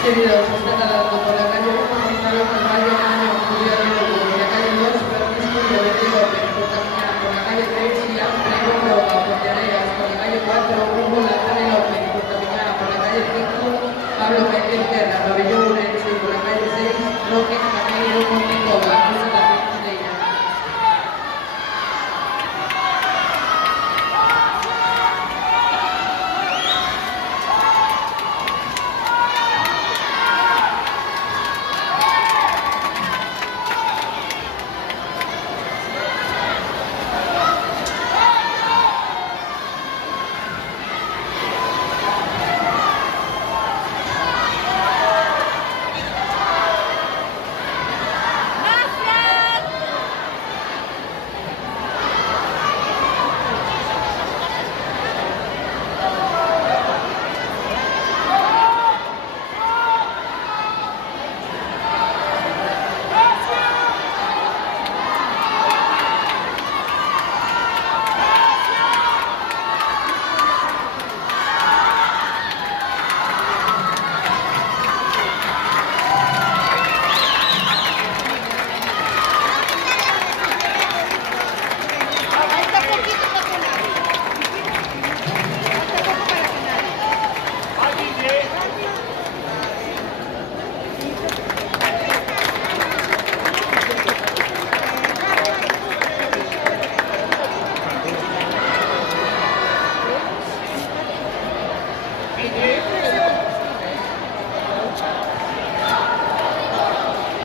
Seguido se está dando por la calle 1, Gonzalo Carvalho, Año, Julio de Lobo, por la calle 2, Francisco Llorente López, por Tamián, por la calle 3, Ian Prego Roca, por Llareas, por la calle 4, Hugo Lázaro López, por Tamián, por la calle 5, Pablo Méndez Guerra,